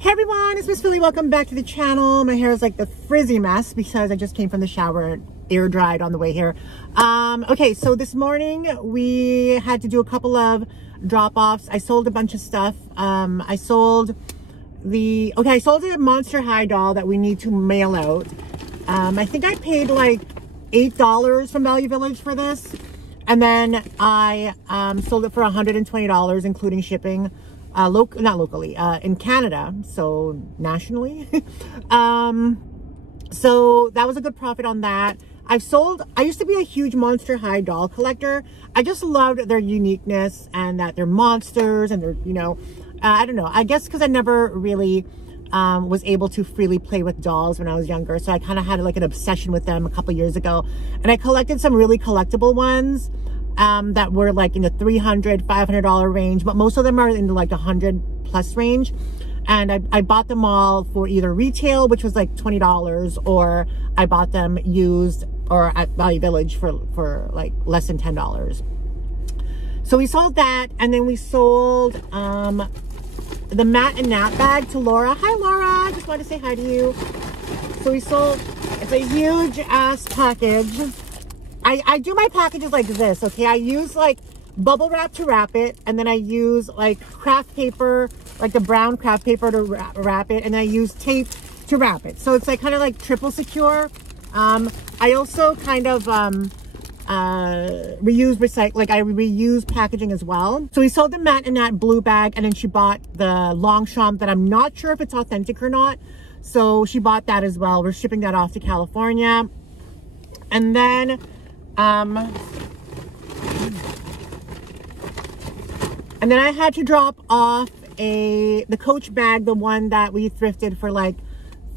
Hey everyone, it's Miss Philly. Welcome back to the channel. My hair is like the frizzy mess because I just came from the shower and air dried on the way here. Okay, so this morning we had to do a couple of drop-offs. I sold a bunch of stuff. I sold a Monster High doll that we need to mail out. I think I paid like $8 from Value Village for this. And then I sold it for $120, including shipping. Not locally, in Canada, so nationally. So that was a good profit on that. I used to be a huge Monster High doll collector. I just loved their uniqueness and that they're monsters and they're, I don't know. I guess because I never really was able to freely play with dolls when I was younger. So I kind of had like an obsession with them a couple years ago. And I collected some really collectible ones. That were like in the $300, $500 range, but most of them are in the like $100+ range. And I bought them all for either retail, which was like $20, or I bought them used or at Value Village for like less than $10. So we sold that, and then we sold the Matt and Nat bag to Laura. Hi Laura, I just wanted to say hi to you. So we sold, it's a huge ass package. I do my packages like this, okay? I use like bubble wrap to wrap it, and then I use like craft paper, like the brown craft paper to wrap it, and I use tape to wrap it. So it's like kind of like triple secure. I also kind of reuse packaging as well. So we sold the Matt and Nat blue bag, and then she bought the Longchamp that I'm not sure if it's authentic or not. So she bought that as well. We're shipping that off to California. And then I had to drop off the Coach bag, the one that we thrifted for like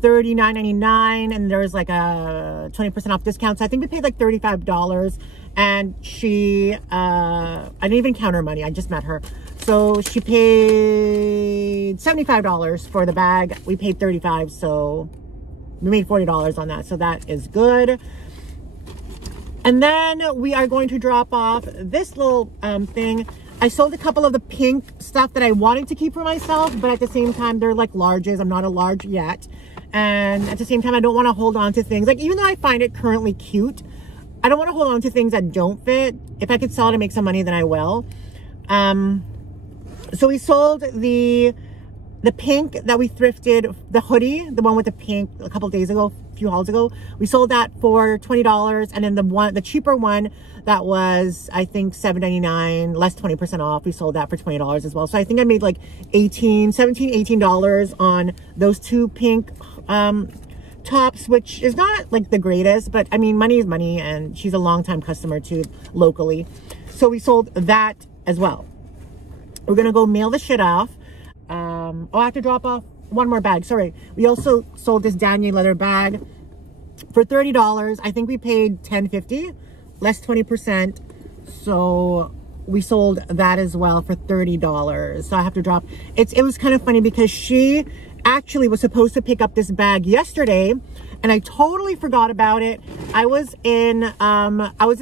$39.99, and there was like a 20% off discount. So I think we paid like $35, and she, I didn't even count her money. I just met her. So she paid $75 for the bag. We paid $35, so we made $40 on that. So that is good. And then we are going to drop off this little thing. I sold a couple of the pink stuff that I wanted to keep for myself, but at the same time, they're like larges. I'm not a large yet. And at the same time, I don't want to hold on to things. Like, even though I find it currently cute, I don't want to hold on to things that don't fit. If I could sell it and make some money, then I will. So we sold the pink that we thrifted, the hoodie, the one with the pink a couple days ago, a few hauls ago. We sold that for $20, and then the cheaper one that was, I think, $7.99, less 20% off. We sold that for $20 as well. So I think I made like $18 on those two pink tops, which is not like the greatest, but I mean, money is money, and she's a longtime customer too, locally. So we sold that as well. We're gonna go mail the shit off. I have to drop off one more bag. Sorry. We also sold this Danier leather bag for $30. I think we paid $10.50, less 20%. So we sold that as well for $30. So I have to drop. It was kind of funny because she actually was supposed to pick up this bag yesterday, and I totally forgot about it. I was in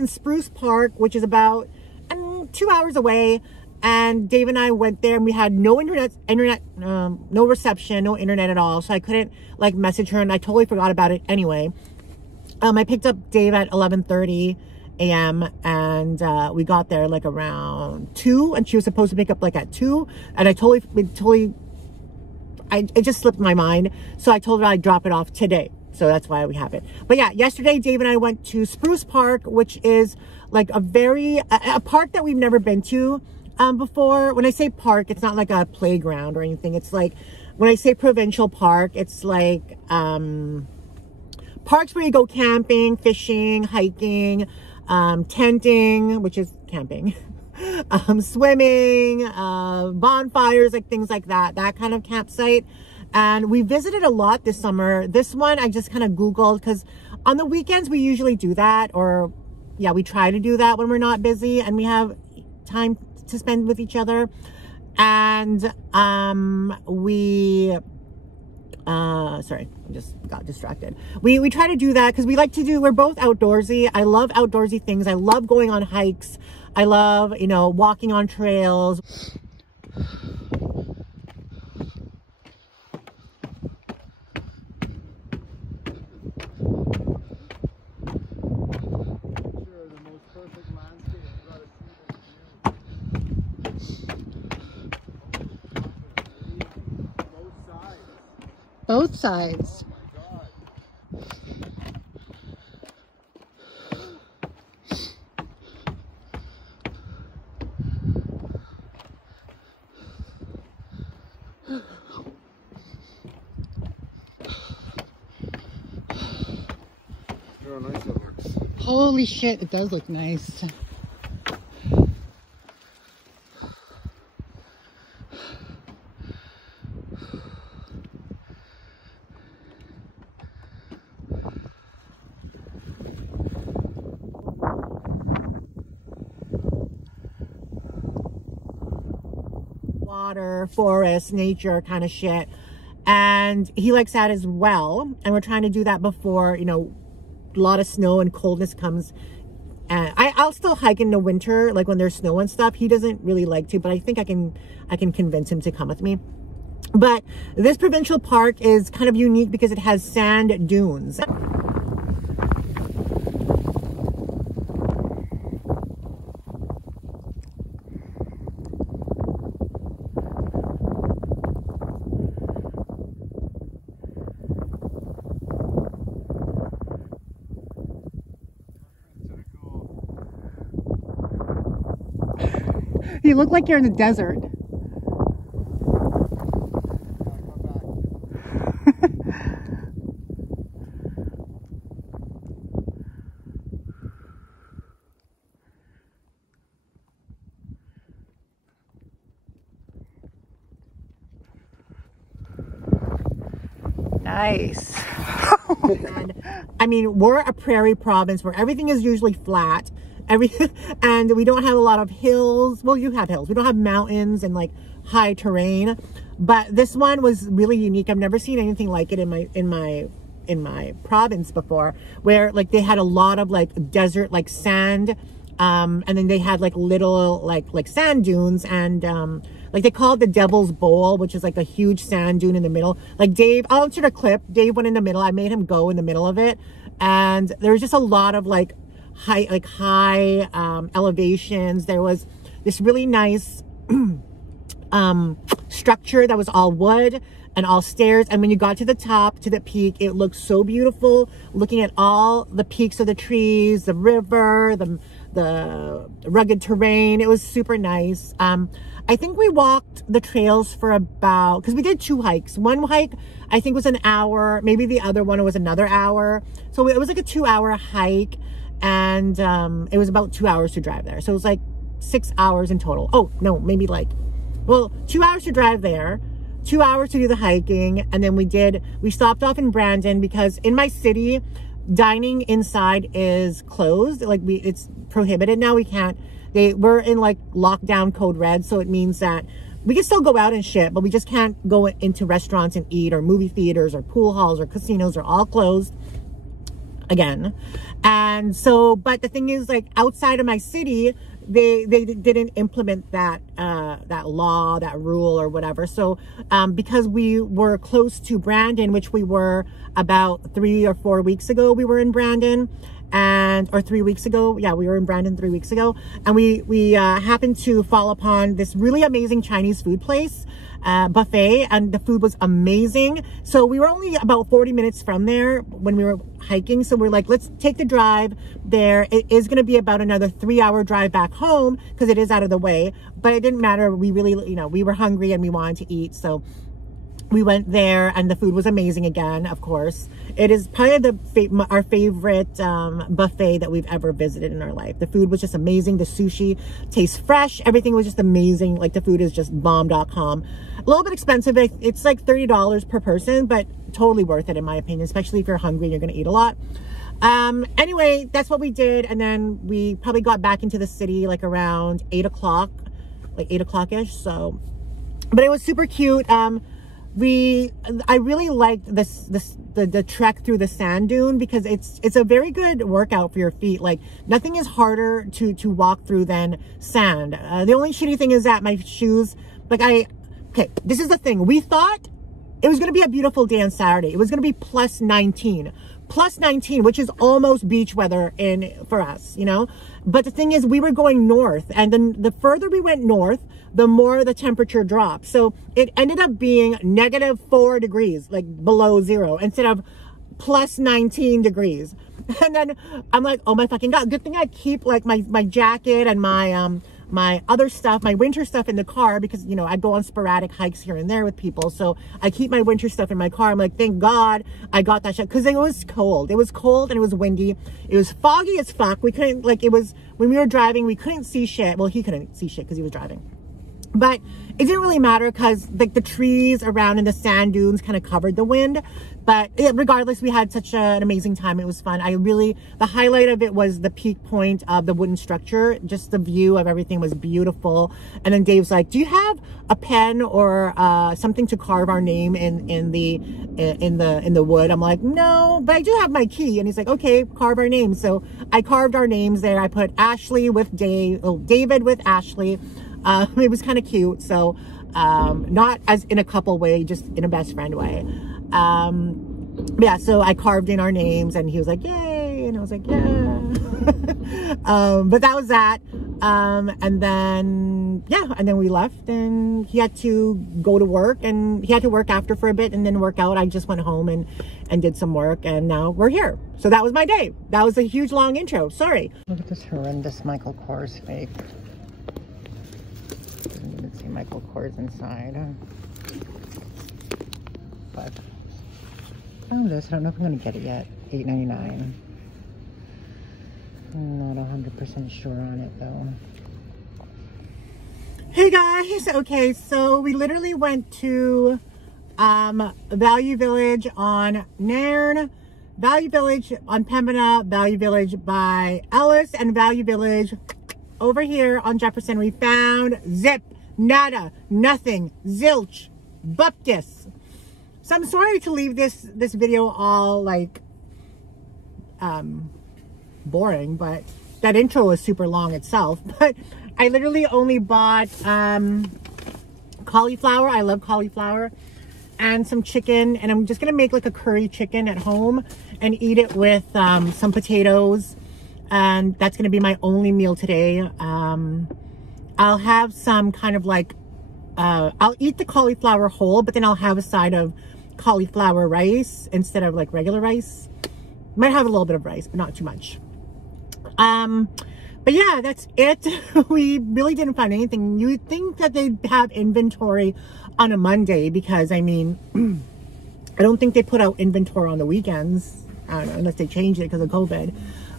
Spruce Park, which is about 2 hours away. And Dave and I went there, and we had no no reception, no internet at all. So I couldn't like message her, and I totally forgot about it anyway. I picked up Dave at 11:30 a.m. and we got there like around 2, and she was supposed to pick up like at 2. And it just slipped my mind. So I told her I'd drop it off today. So that's why we have it. But yeah, yesterday Dave and I went to Spruce Park, which is like a park that we've never been to before. When I say park, it's not like a playground or anything. It's like, when I say provincial park, it's like parks where you go camping, fishing, hiking, tenting, which is camping, swimming, bonfires, like things like that kind of campsite. And we visited a lot this summer. This one I just kind of Googled, because on the weekends we usually do that, or yeah, we try to do that when we're not busy and we have time to spend with each other. And sorry, I just got distracted. We try to do that because we're both outdoorsy. I love outdoorsy things. I love going on hikes. I love, walking on trails. both sides. How nice it looks. Holy shit, it does look nice. Water, forest, nature kind of shit. And he likes that as well. And we're trying to do that before, you know, a lot of snow and coldness comes. And I'll still hike in the winter, like when there's snow and stuff. He doesn't really like to, but I think I can convince him to come with me. But this provincial park is kind of unique because it has sand dunes. You look like you're in the desert. Nice. And, I mean, we're a prairie province where everything is usually flat. And we don't have a lot of hills. Well, you have hills. We don't have mountains and like high terrain. But this one was really unique. I've never seen anything like it in my province before, where like they had a lot of like desert like sand, and then they had like little like sand dunes, and like they call it the Devil's Bowl, which is like a huge sand dune in the middle. Like Dave, I'll insert a clip. Dave went in the middle. I made him go in the middle of it, and there was just a lot of like high elevations. There was this really nice structure that was all wood and all stairs, and when you got to the top, to the peak, it looked so beautiful, looking at all the peaks of the trees, the river, the rugged terrain. It was super nice. I think we walked the trails for about, because we did 2 hikes. One hike I think was an hour, maybe the other one was another hour, so it was like a 2-hour hike. And it was about 2 hours to drive there. So it was like 6 hours in total. Oh, no, maybe like, well, 2 hours to drive there, 2 hours to do the hiking. And then we stopped off in Brandon because in my city, dining inside is closed. Like it's prohibited now. We can't, we're in like lockdown code red. So it means that we can still go out and shit, but we just can't go into restaurants and eat, or movie theaters or pool halls or casinos are all closed again. And so, but the thing is, like outside of my city, they didn't implement that that law, that rule or whatever. So because we were close to Brandon, which we were about 3 or 4 weeks ago, we were in Brandon, or 3 weeks ago. Yeah, we were in Brandon 3 weeks ago, and we happened to fall upon this really amazing Chinese food place, buffet, and the food was amazing. So we were only about 40 minutes from there when we were hiking. So we're like, let's take the drive there. It is going to be about another 3-hour drive back home because it is out of the way, but it didn't matter. We really, you know, we were hungry and we wanted to eat. So we went there, and the food was amazing again, of course. It is probably our favorite buffet that we've ever visited in our life. The food was just amazing. The sushi tastes fresh. Everything was just amazing. Like the food is just bomb.com. A little bit expensive. It's like $30 per person, but totally worth it in my opinion, especially if you're hungry and you're going to eat a lot. Anyway, that's what we did. And then we probably got back into the city like around 8 o'clock, like 8 o'clock-ish. So, but it was super cute. I really liked the trek through the sand dune because it's a very good workout for your feet. Like nothing is harder to walk through than sand. The only shitty thing is that my shoes, okay, this is the thing. We thought it was going to be a beautiful day on Saturday. It was going to be plus 19, which is almost beach weather for us, you know. But the thing is, we were going north, and then the further we went north, the more the temperature dropped. So it ended up being -4 degrees, like below zero, instead of plus 19 degrees. And then I'm like, oh my fucking God, good thing I keep like my jacket and my other stuff, my winter stuff in the car, because, you know, I go on sporadic hikes here and there with people. So I keep my winter stuff in my car. I'm like, thank God I got that shit, because it was cold. It was cold and it was windy. It was foggy as fuck. We couldn't, like, it was, when we were driving, we couldn't see shit. Well, he couldn't see shit because he was driving. But it didn't really matter because like the trees around in the sand dunes kind of covered the wind. But regardless, we had such an amazing time. It was fun. The highlight of it was the peak point of the wooden structure. Just the view of everything was beautiful. And then Dave's like, do you have a pen or something to carve our name in the wood? I'm like, no, but I do have my key. And he's like, okay, carve our names. So I carved our names there. I put Ashley with David with Ashley. It was kind of cute. So, not as in a couple way, just in a best friend way. Yeah, so I carved in our names and he was like, yay. And I was like, yeah. But that was that. And then we left and he had to go to work, and he had to work after for a bit and then work out. I just went home and did some work, and now we're here. So that was my day. That was a huge long intro. Sorry. Look at this horrendous Michael Kors fake. Didn't even see Michael Kors inside. But found this. I don't know if I'm gonna get it yet. $8.99. I'm not 100% sure on it though. Hey guys. Okay, so we literally went to Value Village on Nairn, Value Village on Pembina, Value Village by Ellis, and Value Village over here on Jefferson. We found zip, nada, nothing, zilch, bupkis. So I'm sorry to leave this video all like boring, but that intro was super long itself. But I literally only bought cauliflower. I love cauliflower, and some chicken, and I'm just gonna make like a curry chicken at home and eat it with some potatoes. And that's going to be my only meal today. I'll have some kind of like, I'll eat the cauliflower whole, but then I'll have a side of cauliflower rice instead of like regular rice. Might have a little bit of rice, but not too much. But yeah, that's it. We really didn't find anything. You would think that they'd have inventory on a Monday, because I mean, I don't think they put out inventory on the weekends. I don't know, unless they changed it because of COVID.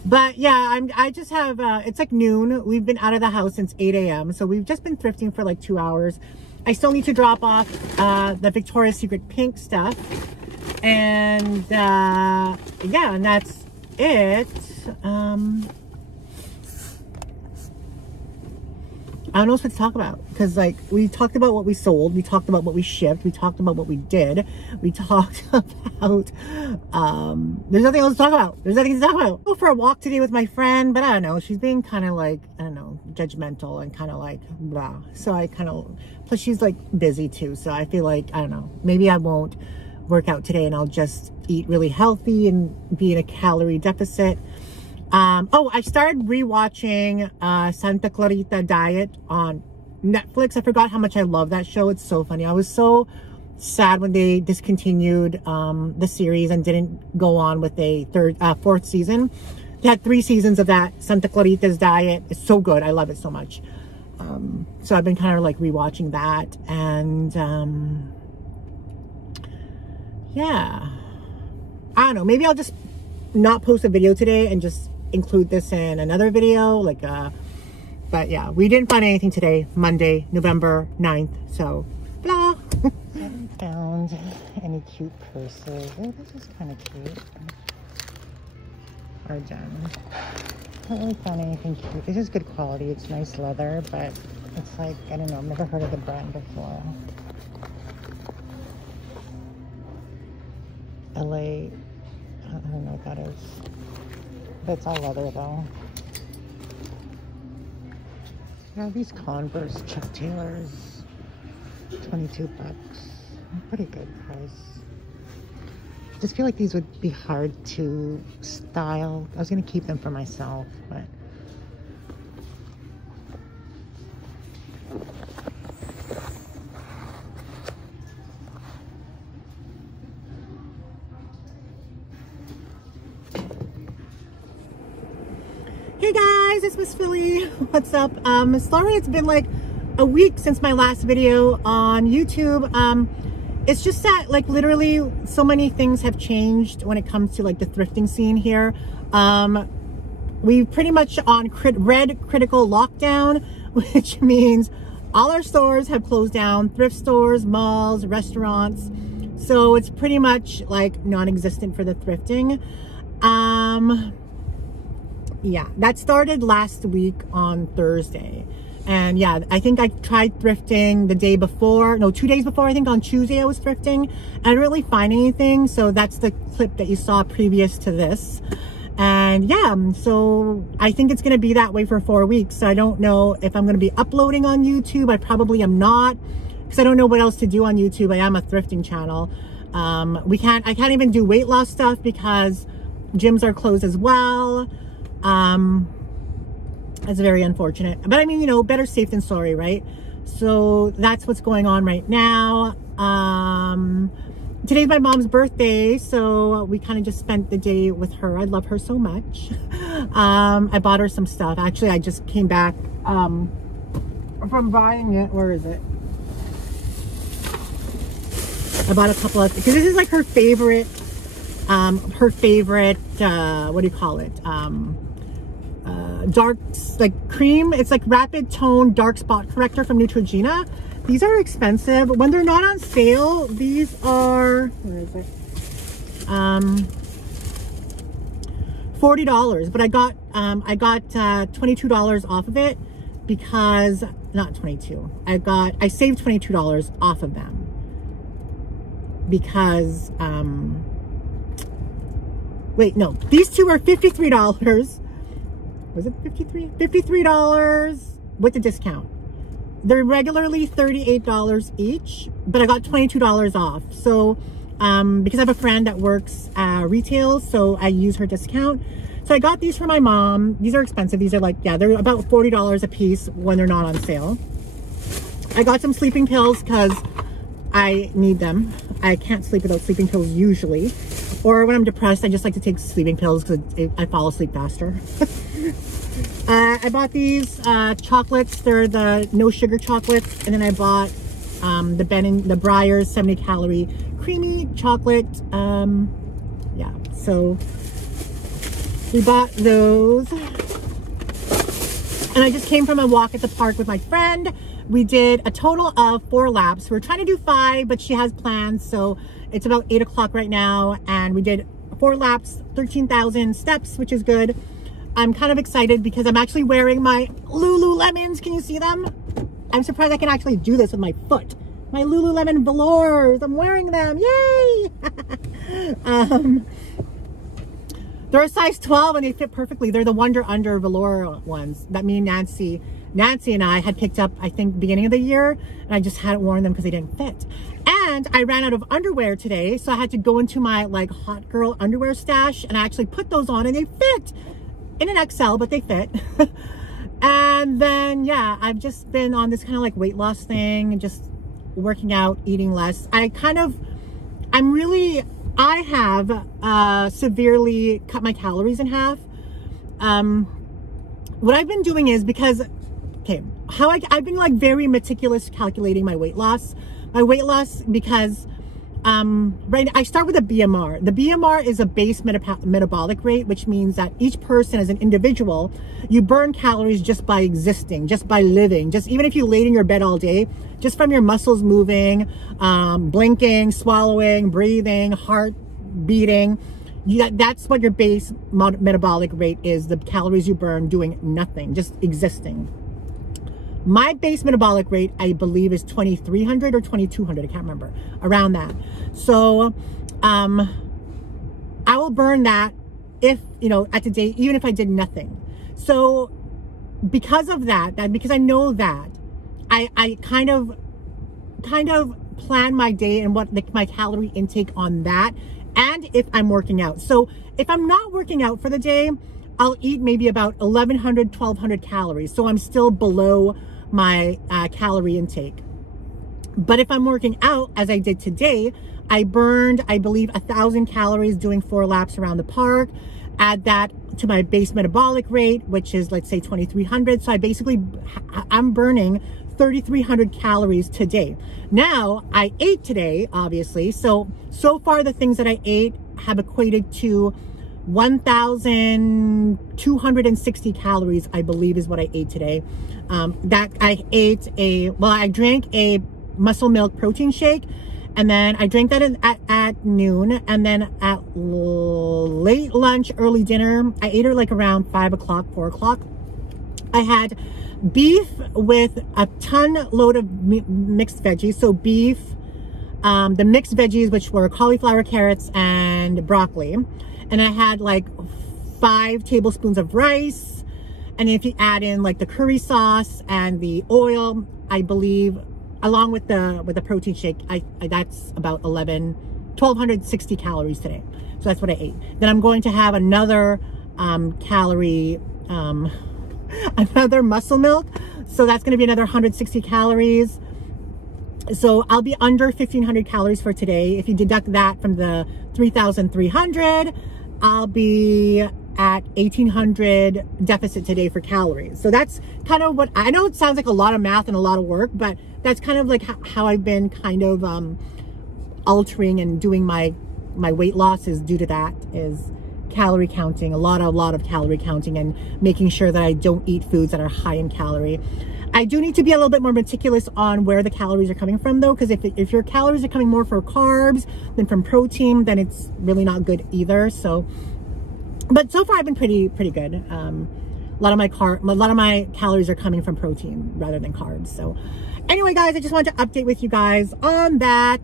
But yeah, I just have, it's like noon. We've been out of the house since 8 a.m. So we've just been thrifting for like 2 hours. I still need to drop off the Victoria's Secret pink stuff. And yeah, and that's it. I don't know what to talk about, because like we talked about what we sold, we talked about what we shipped, we talked about what we did, we talked about there's nothing else to talk about. There's nothing to talk about. Go for a walk today with my friend, but I don't know, she's being kind of like, I don't know, judgmental and kind of like blah. So I kind of, plus she's like busy too, so I feel like, I don't know, maybe I won't work out today and I'll just eat really healthy and be in a calorie deficit. Oh, I started rewatching Santa Clarita Diet on Netflix. I forgot how much I love that show. It's so funny. I was so sad when they discontinued the series and didn't go on with a fourth season. They had 3 seasons of that, Santa Clarita's Diet. It's so good. I love it so much. So I've been kind of like rewatching that, and yeah, I don't know. Maybe I'll just not post a video today and just include this in another video, like but yeah, we didn't find anything today, Monday, November 9th, so blah. Haven't found any cute purses. Oh, this is kind of cute. Are done. Haven't really found anything cute. This is good quality. It's nice leather, but it's like, I don't know, I've never heard of the brand before. LA, I don't know what that is. But it's all leather though. Yeah, these Converse Chuck Taylors, 22 bucks. Pretty good price. I just feel like these would be hard to style. I was gonna keep them for myself, but hey guys, it's Miss Philly. What's up? Sorry it's been like a week since my last video on YouTube. It's just that like literally so many things have changed when it comes to like the thrifting scene here. We pretty much on red critical lockdown, which means all our stores have closed down, thrift stores, malls, restaurants. So it's pretty much like non-existent for the thrifting. Yeah, that started last week on Thursday. And yeah, I think I tried thrifting the day before, no, 2 days before, I think on Tuesday I was thrifting. I didn't really find anything. So that's the clip that you saw previous to this. And yeah, so I think it's going to be that way for 4 weeks. So I don't know if I'm going to be uploading on YouTube. I probably am not, because I don't know what else to do on YouTube. I am a thrifting channel. I can't even do weight loss stuff because gyms are closed as well. That's very unfortunate, but I mean, you know, better safe than sorry, right? So that's what's going on right now. Today's my mom's birthday, so we kind of just spent the day with her. I love her so much. I bought her some stuff. Actually, I just came back from buying it. Where is it? I bought a couple of, because this is like her favorite, what do you call it? Dark, like cream. It's like rapid tone dark spot corrector from Neutrogena. These are expensive. When they're not on sale, these are, where is it? $40. But I got $22 off of it because, not 22. I saved $22 off of them because, wait, no, these two are $53. Was it 53? $53 with the discount. They're regularly $38 each, but I got $22 off. So, because I have a friend that works retail, so I use her discount. So I got these for my mom. These are expensive. These are like, yeah, they're about $40 a piece when they're not on sale. I got some sleeping pills because I need them. I can't sleep without sleeping pills usually. Or when I'm depressed, I just like to take sleeping pills because I fall asleep faster. I bought these chocolates. They're the no sugar chocolates. And then I bought the Breyers 70 calorie creamy chocolate. Yeah, so we bought those. And I just came from a walk at the park with my friend. We did a total of 4 laps. We're trying to do 5, but she has plans. So it's about 8 o'clock right now. And we did 4 laps, 13,000 steps, which is good. I'm kind of excited because I'm actually wearing my Lululemons. Can you see them? I'm surprised I can actually do this with my foot. My Lululemon velours. I'm wearing them. Yay! They're a size 12 and they fit perfectly. They're the Wonder Under velour ones that me and Nancy and I had picked up, I think, beginning of the year. And I just hadn't worn them because they didn't fit. And I ran out of underwear today. So I had to go into my like hot girl underwear stash and I actually put those on and they fit. In an XL, but they fit. And then, yeah, I've just been on this kind of like weight loss thing and just working out, eating less. I have severely cut my calories in half. What I've been doing is because, okay, I've been like very meticulous calculating my weight loss. Because right, I start with a BMR. The BMR is a base metabolic rate, which means that each person as an individual, you burn calories just by existing, just by living, just even if you laid in your bed all day, just from your muscles moving, blinking, swallowing, breathing, heart beating. That's what your base metabolic rate is, the calories you burn doing nothing, just existing. My base metabolic rate, I believe, is 2,300 or 2,200. I can't remember. Around that. So, I will burn that if, you know, at the day, even if I did nothing. So, because of that, because I know that, I kind of plan my day and what my calorie intake on that, and if I'm working out. So if I'm not working out for the day, I'll eat maybe about 1,100, 1,200 calories. So I'm still below my calorie intake. But if I'm working out, as I did today, I burned, I believe, 1,000 calories doing 4 laps around the park. Add that to my base metabolic rate, which is, let's say, 2,300. So I'm burning 3,300 calories today. Now, I ate today, obviously. So far, the things that I ate have equated to 1,260 calories, I believe, is what I ate today. I drank a muscle milk protein shake, and then I drank that at noon, and then at late lunch, early dinner, I ate it like around 5 o'clock, 4 o'clock. I had beef with a load of mixed veggies. So beef, the mixed veggies, which were cauliflower, carrots, and broccoli. And I had like 5 tablespoons of rice. And if you add in like the curry sauce and the oil, I believe, along with the protein shake, that's about 1,260 calories today. So that's what I ate. Then I'm going to have another another muscle milk. So that's going to be another 160 calories. So I'll be under 1,500 calories for today. If you deduct that from the 3,300, I'll be at 1,800 deficit today for calories. So that's kind of what, I know it sounds like a lot of math and a lot of work, but that's kind of like how I've been kind of altering and doing my weight loss is due to that, is calorie counting, a lot of calorie counting, and making sure that I don't eat foods that are high in calorie. I do need to be a little bit more meticulous on where the calories are coming from though, because if your calories are coming more from carbs than from protein, then it's really not good either. So, but so far I've been pretty good. A lot of my calories are coming from protein rather than carbs. So anyway, guys, I just wanted to update with you guys on that.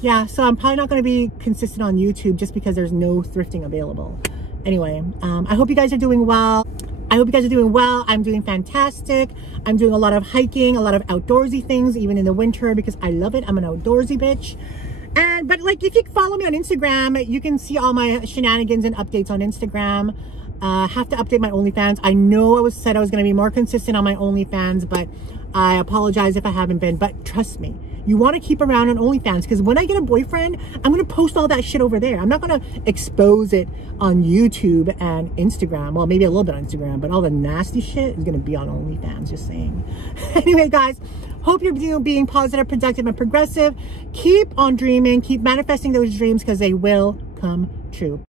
Yeah, so I'm probably not going to be consistent on YouTube just because there's no thrifting available. Anyway, I hope you guys are doing well. I'm doing fantastic. I'm doing a lot of hiking, a lot of outdoorsy things, even in the winter, because I love it. I'm an outdoorsy bitch. But like, if you follow me on Instagram, you can see all my shenanigans and updates on Instagram. Have to update my OnlyFans. I know I said I was going to be more consistent on my OnlyFans, but I apologize if I haven't been. But trust me, you want to keep around on OnlyFans, because when I get a boyfriend, I'm going to post all that shit over there. I'm not going to expose it on YouTube and Instagram. Well, maybe a little bit on Instagram, but all the nasty shit is going to be on OnlyFans, just saying. Anyway, guys, hope you're being positive, productive, and progressive. Keep on dreaming. Keep manifesting those dreams, because they will come true.